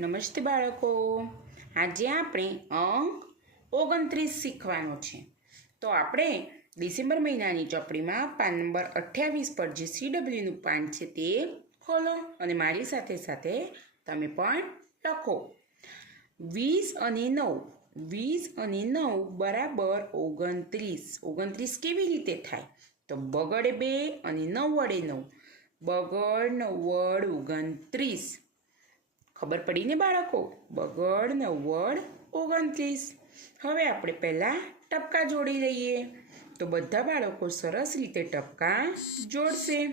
નમસ્તે બાળકો, આજે આપણે અંક 29 શીખવાનો છે. તો આપણે ડિસેમ્બર મહિનાની ચોપડીમાં પાન નંબર 28 પર જે CWનું પાન છે તે ખોલો અને મારી સાથે સાથે તમે પણ લખો. 20 અને 9 બરાબર 29. 29 કેવી રીતે થાય? તો બગડે 2 અને 9 વડે 9, બગડ 9 વડ 29. ખબર પડી ને બાળકો? બગડ 9 વડ 29. હવે આપણે પહેલાં ટપકા જોડી લઈએ. તો બધા બાળકો સરસ રીતે ટપકા જોડશે.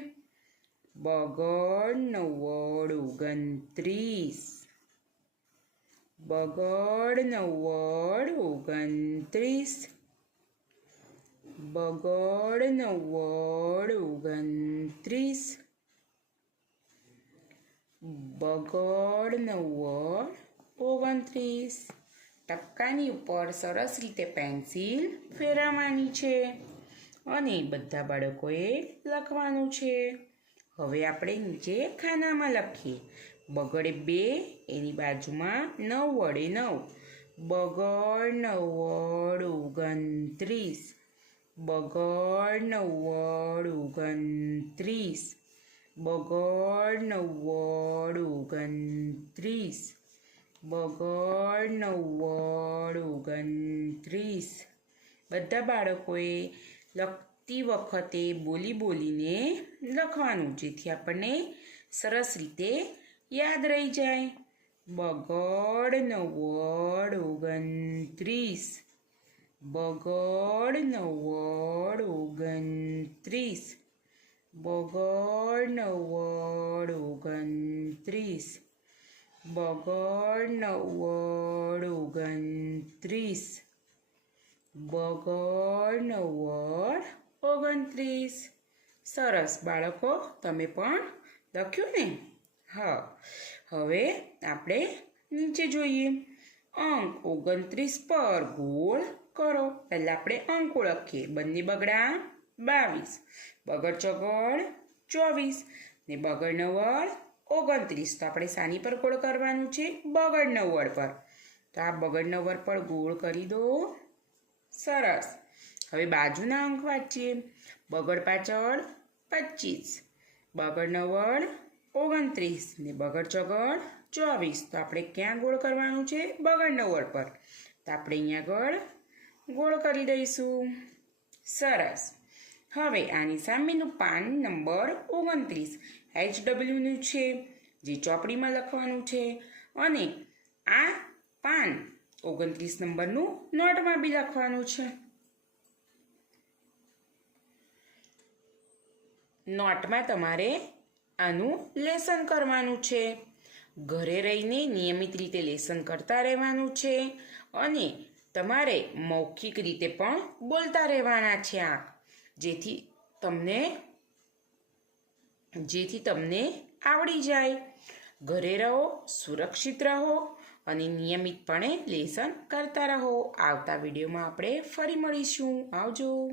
બગડ 9 વડ 29. બગડ 9 વડ 29. બગડ 9 વડ 29. બગડ 9 વડ 29. ટપકાની ઉપર સરસ રીતે પેન્સિલ ફેરવવાની છે અને બધા બાળકોએ લખવાનું છે. હવે આપણે નીચે ખાનામાં લખીએ. બગડે 2 એની બાજુમાં 9 વડે 9, બગડ 9 વડ 29. બગડ 9 વડ 29. બગડ 9 વડ 29. બગડ 9 વડ 29. બધા બાળકોએ લખતી વખતે બોલીને લખવાનું, જેથી આપણને સરસ રીતે યાદ રહી જાય. બગડ 9 વડ 29. બગડ 9 વડ 29. બગડ 9 વડ 29. બગડ 9 વડ 29. બગડ 9 વડ 29. સરસ બાળકો, તમે પણ લખ્યું ને? હા. હવે આપણે નીચે જોઈએ. અંક 29 પર ગોળ કરો. પહેલાં આપણે અંકો લખીએ. બંને બગડા 22, બગડ ચોગડ 24 ને બગડ 9 વડ 29. તો આપણે સાની પર ગોળ કરવાનું છે? બગડ 9 વડ પર. તો આ બગડ 9 વડ પર ગોળ કરી દો. સરસ. હવે બાજુના અંક વાંચીએ. બગડ પાછળ 25, બગડ 9 વડ 29 ને બગડ ચોગડ 24. તો આપણે ક્યાં ગોળ કરવાનું છે? બગડ 9 વડ પર. તો આપણે અહીંયા આગળ ગોળ કરી દઈશું. સરસ. હવે આની સામેનું પાન નંબર 29 HWનું છે, જે ચોપડીમાં લખવાનું છે, અને આ પાન 29 નંબરનું નોટમાં બી લખવાનું છે. નોટમાં તમારે આનું લેસન કરવાનું છે. ઘરે રહીને નિયમિત રીતે લેસન કરતા રહેવાનું છે અને તમારે મૌખિક રીતે પણ બોલતા રહેવાના છે. આ જેથી તમને આવડી જાય. ઘરે રહો, સુરક્ષિત રહો અને નિયમિતપણે લેસન કરતા રહો. આવતા વિડીયોમાં આપણે ફરી મળીશું. આવજો.